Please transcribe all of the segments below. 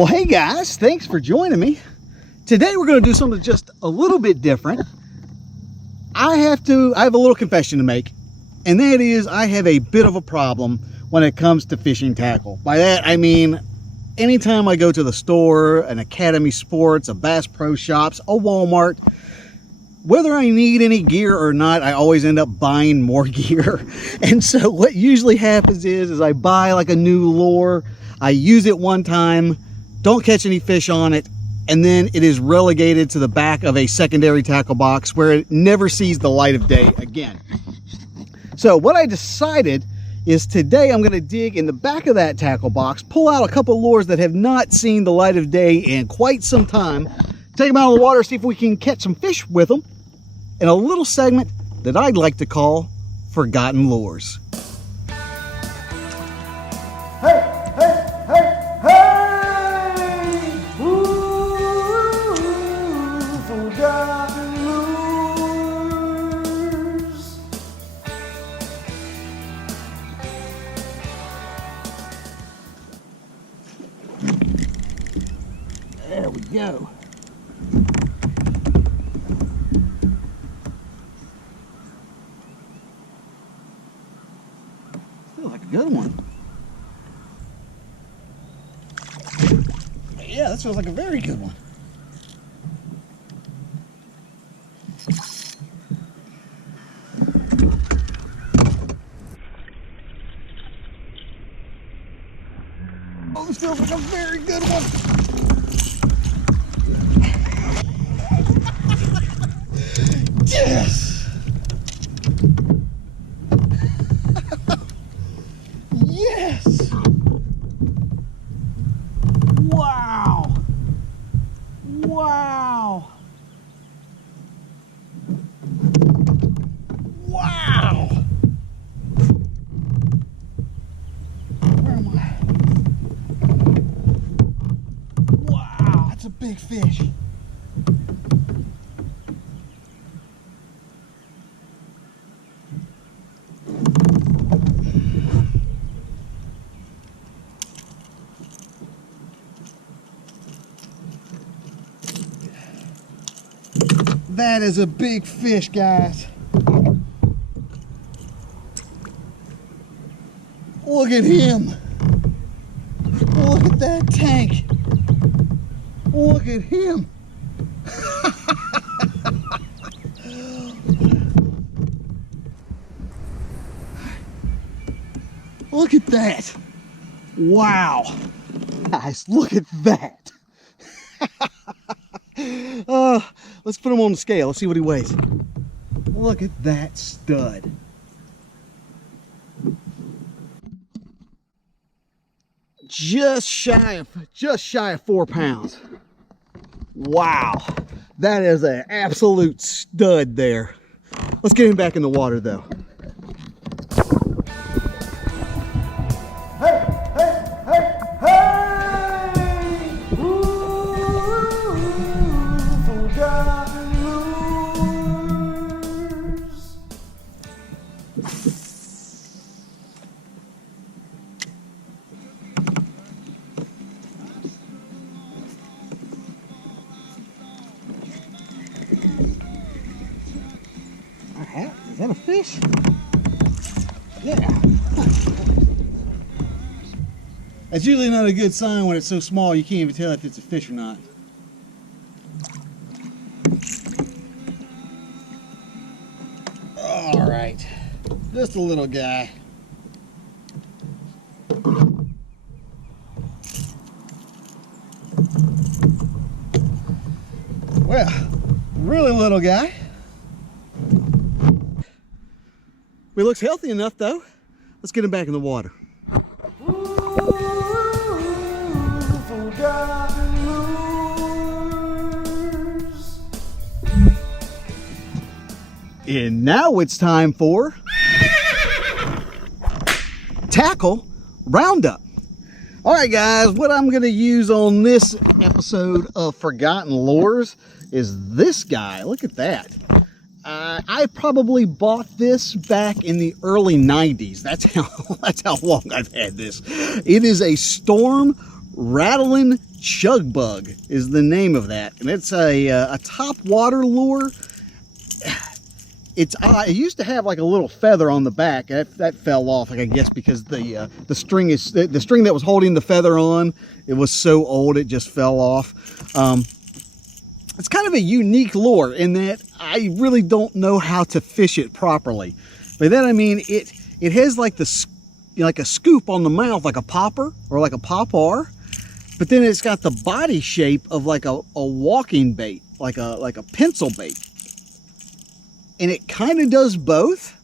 Well, hey guys, thanks for joining me. Today we're going to do something just a little bit different. I have a little confession to make, and that is I have a bit of a problem when it comes to fishing tackle. By that I mean anytime I go to the store, an Academy Sports, a Bass Pro Shops, a Walmart, whether I need any gear or not, I always end up buying more gear. And so what usually happens is I buy like a new lure, I use it one time, don't catch any fish on it, and then it is relegated to the back of a secondary tackle box where it never sees the light of day again. So what I decided is today I'm going to dig in the back of that tackle box, pull out a couple of lures that have not seen the light of day in quite some time, take them out of the water, see if we can catch some fish with them in a little segment that I'd like to call Forgotten Lures. Hey! There we go. Feels like a good one. Yeah, this feels like a very good one. Oh, this feels like a very good one. Yes! Yes! Wow! Wow! Wow! Where am I? Wow, that's a big fish. That is a big fish, guys. Look at him. Look at that tank. Look at him. Look at that. Wow. Guys, look at that. Let's put him on the scale. Let's see what he weighs. Look at that stud. Just shy of 4 pounds. Wow. That is an absolute stud there. Let's get him back in the water though. Is that a fish? Yeah. That's usually not a good sign when it's so small you can't even tell if it's a fish or not. All right, just a little guy. Well, really little guy. He looks healthy enough though. Let's get him back in the water. And now it's time for Tackle Roundup. All right, guys, what I'm going to use on this episode of Forgotten Lures is this guy. Look at that. I probably bought this back in the early 90s. That's how long I've had this. It is a Storm Rattlin Chug Bug is the name of that, and it's a top water lure. It used to have like a little feather on the back that fell off, I guess, because the string that was holding the feather on, it was so old it just fell off. It's kind of a unique lure in that I really don't know how to fish it properly. By that I mean it has like like a scoop on the mouth, like a popper or like a popper, but then it's got the body shape of like a walking bait, like a pencil bait. And it kind of does both.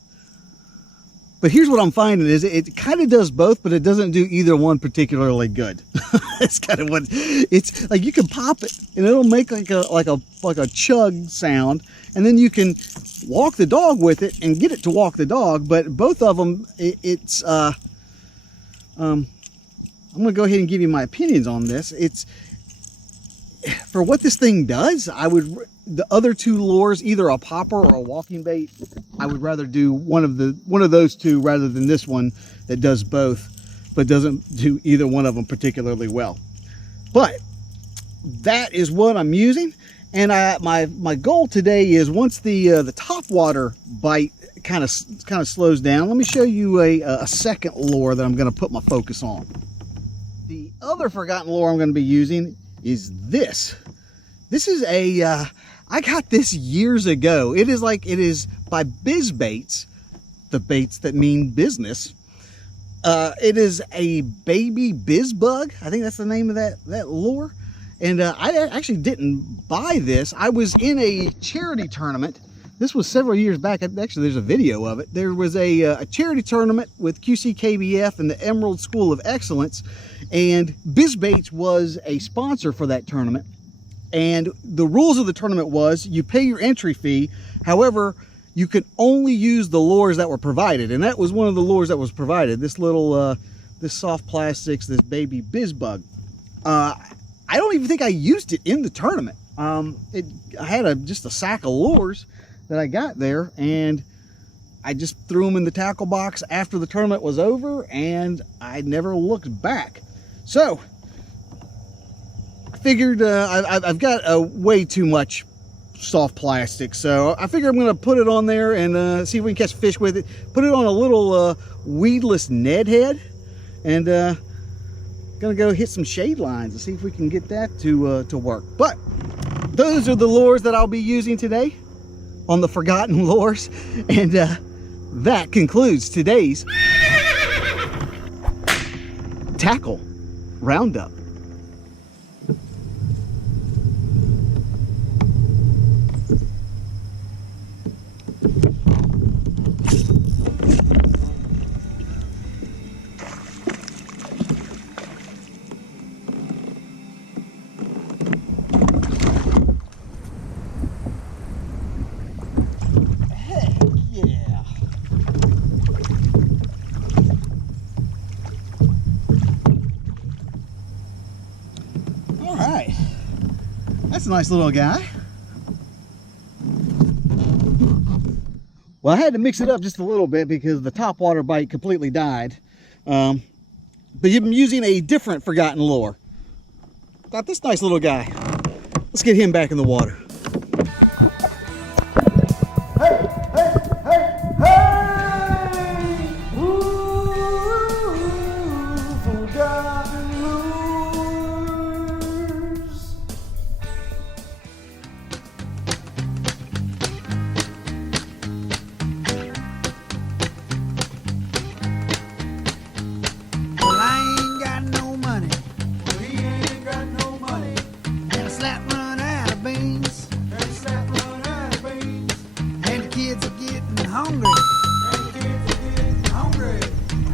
But here's what I'm finding is it kind of does both, but it doesn't do either one particularly good. That's kind of what it's like. You can pop it and it'll make like a chug sound, and then you can walk the dog with it and get it to walk the dog. But both of them, I'm gonna go ahead and give you my opinions on this. It's for what this thing does. The other two lures, either a popper or a walking bait, I would rather do one of those two rather than this one that does both, but doesn't do either one of them particularly well. But that is what I'm using, and my goal today is once the top water bite kind of slows down, let me show you a second lure that I'm going to put my focus on. The other forgotten lure I'm going to be using is this. This is I got this years ago. It is by Bizz baits, the baits that mean business. It is a baby Bizz bug. I think that's the name of that lure. And I actually didn't buy this. I was in a charity tournament. This was several years back. Actually, there's a video of it. There was a charity tournament with QCKBF and the Emerald School of Excellence, and Bizz Baits was a sponsor for that tournament. And the rules of the tournament was you pay your entry fee. However, you could only use the lures that were provided, and that was one of the lures that was provided. This little, this soft plastics, this baby Bizz bug. I don't even think I used it in the tournament. I had just a sack of lures that I got there, and I just threw them in the tackle box after the tournament was over, and I never looked back. So I figured I've got way too much soft plastic, so I figure I'm going to put it on there and see if we can catch fish with it. Put it on a little weedless Ned head, and gonna go hit some shade lines and see if we can get that to work. But those are the lures that I'll be using today on the forgotten lures, and that concludes today's tackle roundup. That's a nice little guy. Well, I had to mix it up just a little bit because the top water bite completely died. But you've been using a different forgotten lure. Got this nice little guy. Let's get him back in the water. Hey, hey, hey, hey! Ooh, forgotten lures. Well, I ain't got no money. Well, he ain't got no money. And a slap run out of beans. And a slap run out of beans. And the kids are getting hungry. And the kids are getting hungry.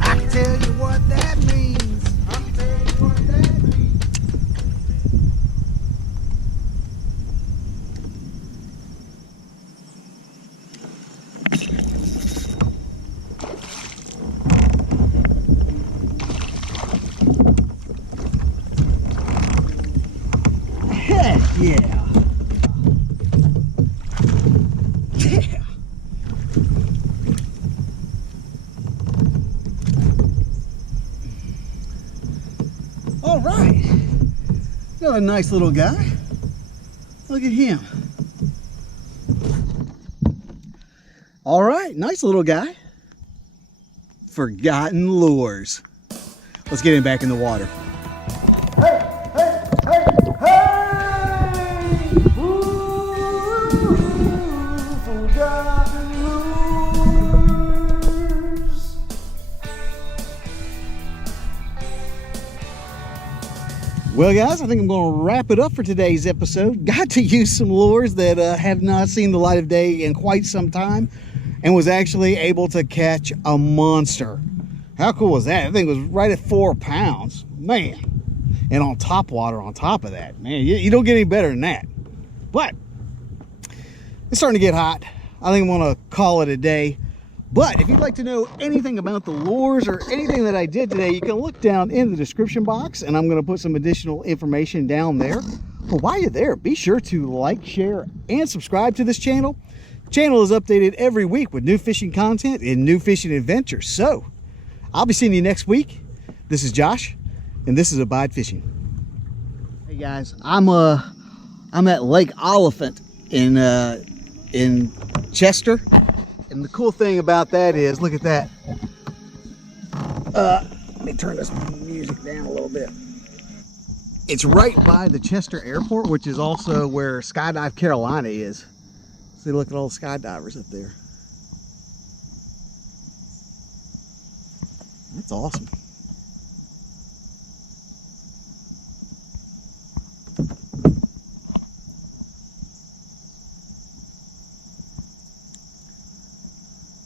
I can tell you what that means. I can tell you what that means. Heck yeah. Yeah. All right. Another nice little guy. Look at him. All right, nice little guy. Forgotten lures. Let's get him back in the water. Hey, hey, hey, hey! Ooh, forgotten lures. Well, guys, I think I'm going to wrap it up for today's episode. Got to use some lures that have not seen the light of day in quite some time, and was actually able to catch a monster. How cool was that? I think it was right at 4 pounds, man. And on top water on top of that, man, you don't get any better than that. But it's starting to get hot. I think I'm gonna call it a day. But if you'd like to know anything about the lures or anything that I did today, you can look down in the description box, and I'm gonna put some additional information down there. But while you're there, be sure to like, share, and subscribe to this channel. The channel is updated every week with new fishing content and new fishing adventures. So I'll be seeing you next week. This is Josh, and this is Abide Fishing. Hey guys, I'm at Lake Oliphant in Chester, and the cool thing about that is, look at that. Let me turn this music down a little bit. It's right by the Chester Airport, which is also where Skydive Carolina is. See, look at all the skydivers up there. That's awesome.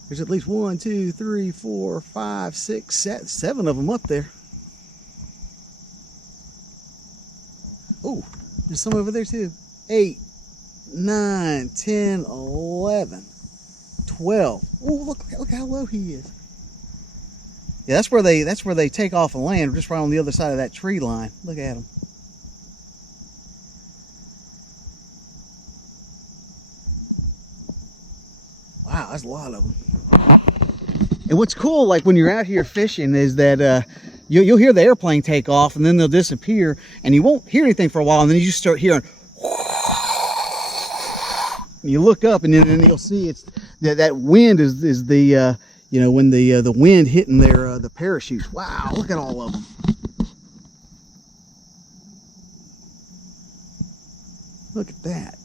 There's at least 1, 2, 3, 4, 5, 6, 7 of them up there. Oh, there's some over there too. 8, 9, 10, 11, 12. Oh, look how low he is. Yeah, that's where they take off and land, just right on the other side of that tree line. Look at them. Wow, that's a lot of them. And what's cool, like when you're out here fishing, is that you'll hear the airplane take off, and then they'll disappear, and you won't hear anything for a while, and then you just start hearing. And you look up, and then you'll see it's that wind is the you know, when the wind hitting their the parachutes. Wow, look at all of them. Look at that.